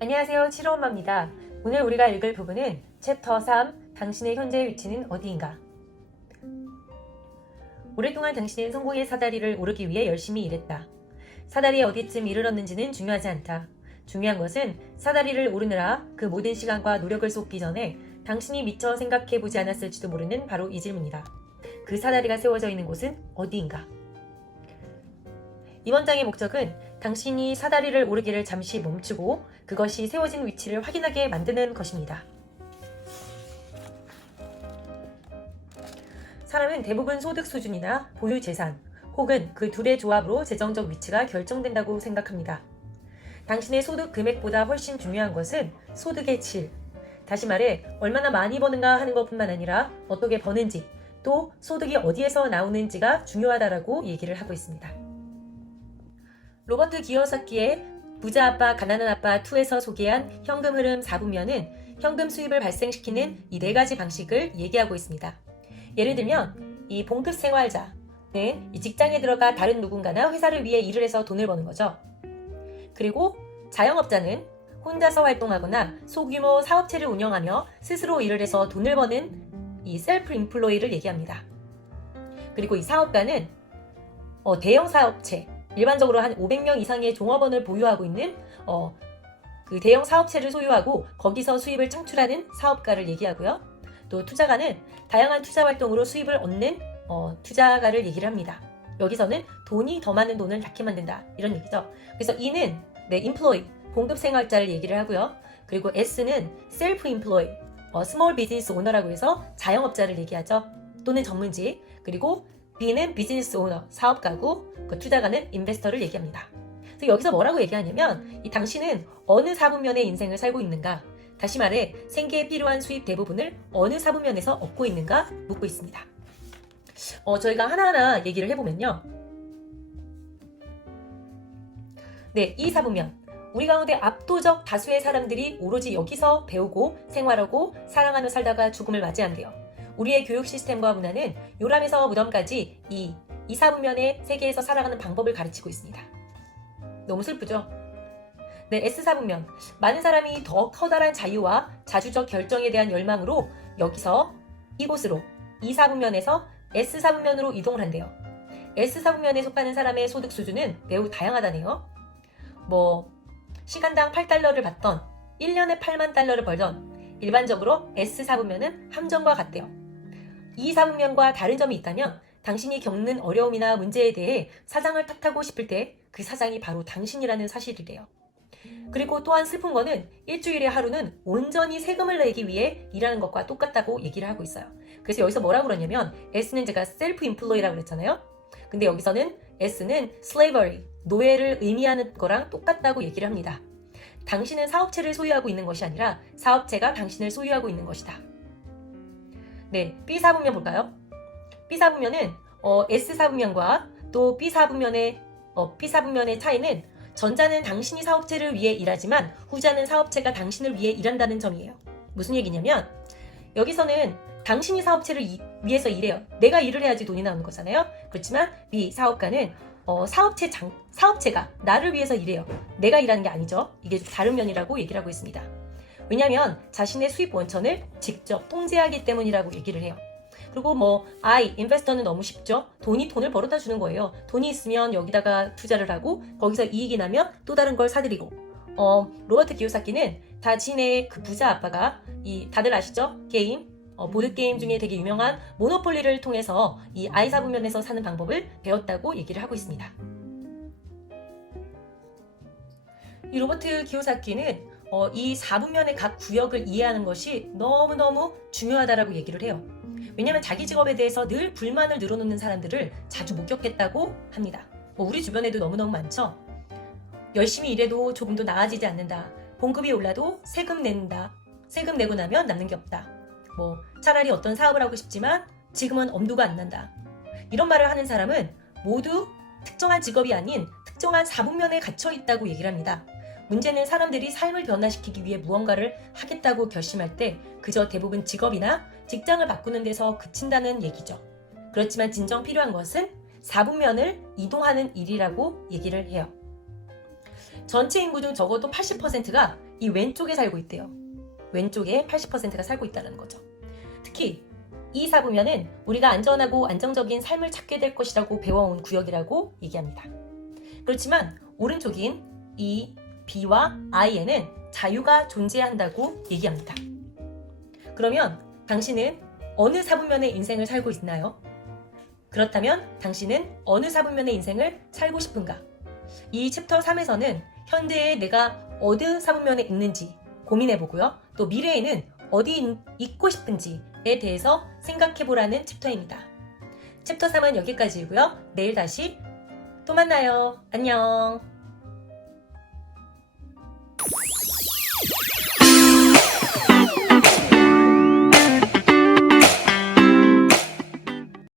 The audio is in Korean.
안녕하세요. 칠호엄마입니다. 오늘 우리가 읽을 부분은 챕터 3, 당신의 현재 위치는 어디인가? 오랫동안 당신은 성공의 사다리를 오르기 위해 열심히 일했다. 사다리에 어디쯤 이르렀는지는 중요하지 않다. 중요한 것은 사다리를 오르느라 그 모든 시간과 노력을 쏟기 전에 당신이 미처 생각해보지 않았을지도 모르는 바로 이 질문이다. 그 사다리가 세워져 있는 곳은 어디인가? 이번 장의 목적은 당신이 사다리를 오르기를 잠시 멈추고 그것이 세워진 위치를 확인하게 만드는 것입니다. 사람은 대부분 소득 수준이나 보유 재산 혹은 그 둘의 조합으로 재정적 위치가 결정된다고 생각합니다. 당신의 소득 금액보다 훨씬 중요한 것은 소득의 질, 다시 말해 얼마나 많이 버는가 하는 것뿐만 아니라 어떻게 버는지 또 소득이 어디에서 나오는지가 중요하다라고 얘기를 하고 있습니다. 로버트 기요사키의 부자 아빠 가난한 아빠 2에서 소개한 현금 흐름 4부면은 현금 수입을 발생시키는 이 4가지 방식을 얘기하고 있습니다. 예를 들면 이 봉급 생활자는 이 직장에 들어가 다른 누군가나 회사를 위해 일을 해서 돈을 버는 거죠. 그리고 자영업자는 혼자서 활동하거나 소규모 사업체를 운영하며 스스로 일을 해서 돈을 버는 이 셀프 인플로이를 얘기합니다. 그리고 이 사업가는 대형 사업체, 일반적으로 한 500명 이상의 종업원을 보유하고 있는 그 대형 사업체를 소유하고 거기서 수입을 창출하는 사업가를 얘기하고요. 또 투자가는 다양한 투자 활동으로 수입을 얻는 투자가를 얘기를 합니다. 여기서는 돈이 더 많은 돈을 낳게 만든다 이런 얘기죠. 그래서 E는 employee, 봉급 생활자를 얘기를 하고요. 그리고 S는 self employee, small business owner라고 해서 자영업자를 얘기하죠. 또는 전문직. 그리고 B는 비즈니스 오너, 사업가고 그 투자가는 인베스터를 얘기합니다. 그래서 여기서 뭐라고 얘기하냐면 이 당신은 어느 사분면의 인생을 살고 있는가? 다시 말해 생계에 필요한 수입 대부분을 어느 사분면에서 얻고 있는가 묻고 있습니다. 저희가 하나하나 얘기를 해보면요. 네, 이 사분면. 우리 가운데 압도적 다수의 사람들이 오로지 여기서 배우고 생활하고 사랑하며 살다가 죽음을 맞이한대요. 우리의 교육 시스템과 문화는 요람에서 무덤까지 이 사분면의 세계에서 살아가는 방법을 가르치고 있습니다. 너무 슬프죠? 네, S사분면. 많은 사람이 더 커다란 자유와 자주적 결정에 대한 열망으로 여기서 이곳으로 E사분면에서 S사분면으로 이동을 한대요. S사분면에 속하는 사람의 소득 수준은 매우 다양하다네요. 시간당 8달러를 받던 1년에 8만 달러를 벌던 일반적으로 S사분면은 함정과 같대요. 이 사분면과 다른 점이 있다면 당신이 겪는 어려움이나 문제에 대해 사장을 탓하고 싶을 때 그 사장이 바로 당신이라는 사실이래요. 그리고 또한 슬픈 거는 일주일에 하루는 온전히 세금을 내기 위해 일하는 것과 똑같다고 얘기를 하고 있어요. 그래서 여기서 뭐라고 그러냐면 S는 제가 셀프 인플로이라고 그랬잖아요. 근데 여기서는 S는 slavery, 노예를 의미하는 거랑 똑같다고 얘기를 합니다. 당신은 사업체를 소유하고 있는 것이 아니라 사업체가 당신을 소유하고 있는 것이다. 네, B사분면 볼까요? B사분면은 S사분면과 또 B사분면의 차이는 전자는 당신이 사업체를 위해 일하지만 후자는 사업체가 당신을 위해 일한다는 점이에요. 무슨 얘기냐면 여기서는 당신이 사업체를 위해서 일해요. 내가 일을 해야지 돈이 나오는 거잖아요. 그렇지만 B 사업가는 사업체가 나를 위해서 일해요. 내가 일하는 게 아니죠. 이게 좀 다른 면이라고 얘기를 하고 있습니다. 왜냐하면 자신의 수입 원천을 직접 통제하기 때문이라고 얘기를 해요. 그리고 인베스터는 너무 쉽죠. 돈을 벌어다 주는 거예요. 돈이 있으면 여기다가 투자를 하고 거기서 이익이 나면 또 다른 걸 사들이고 로버트 기요사키는 자신의 그 부자 아빠가 다들 아시죠? 게임, 보드게임 중에 되게 유명한 모노폴리를 통해서 이 I사분면에서 사는 방법을 배웠다고 얘기를 하고 있습니다. 이 로버트 기요사키는 이 4분면의 각 구역을 이해하는 것이 너무너무 중요하다라고 얘기를 해요. 왜냐하면 자기 직업에 대해서 늘 불만을 늘어놓는 사람들을 자주 목격했다고 합니다. 우리 주변에도 너무너무 많죠. 열심히 일해도 조금도 나아지지 않는다. 봉급이 올라도 세금 낸다. 세금 내고 나면 남는 게 없다. 차라리 어떤 사업을 하고 싶지만 지금은 엄두가 안 난다. 이런 말을 하는 사람은 모두 특정한 직업이 아닌 특정한 4분면에 갇혀 있다고 얘기를 합니다. 문제는 사람들이 삶을 변화시키기 위해 무언가를 하겠다고 결심할 때 그저 대부분 직업이나 직장을 바꾸는 데서 그친다는 얘기죠. 그렇지만 진정 필요한 것은 4분면을 이동하는 일이라고 얘기를 해요. 전체 인구 중 적어도 80%가 이 왼쪽에 살고 있대요. 왼쪽에 80%가 살고 있다는 거죠. 특히 이 사부면은 우리가 안전하고 안정적인 삶을 찾게 될 것이라고 배워온 구역이라고 얘기합니다. 그렇지만 오른쪽인 이 B와 I에는 자유가 존재한다고 얘기합니다. 그러면 당신은 어느 사부면의 인생을 살고 있나요? 그렇다면 당신은 어느 사부면의 인생을 살고 싶은가? 이 챕터 3에서는 현재의 내가 어느 사부면에 있는지 고민해보고요. 또 미래에는 어디 있고 싶은지에 대해서 생각해보라는 챕터입니다. 챕터 3은 여기까지이고요. 내일 다시 또 만나요. 안녕.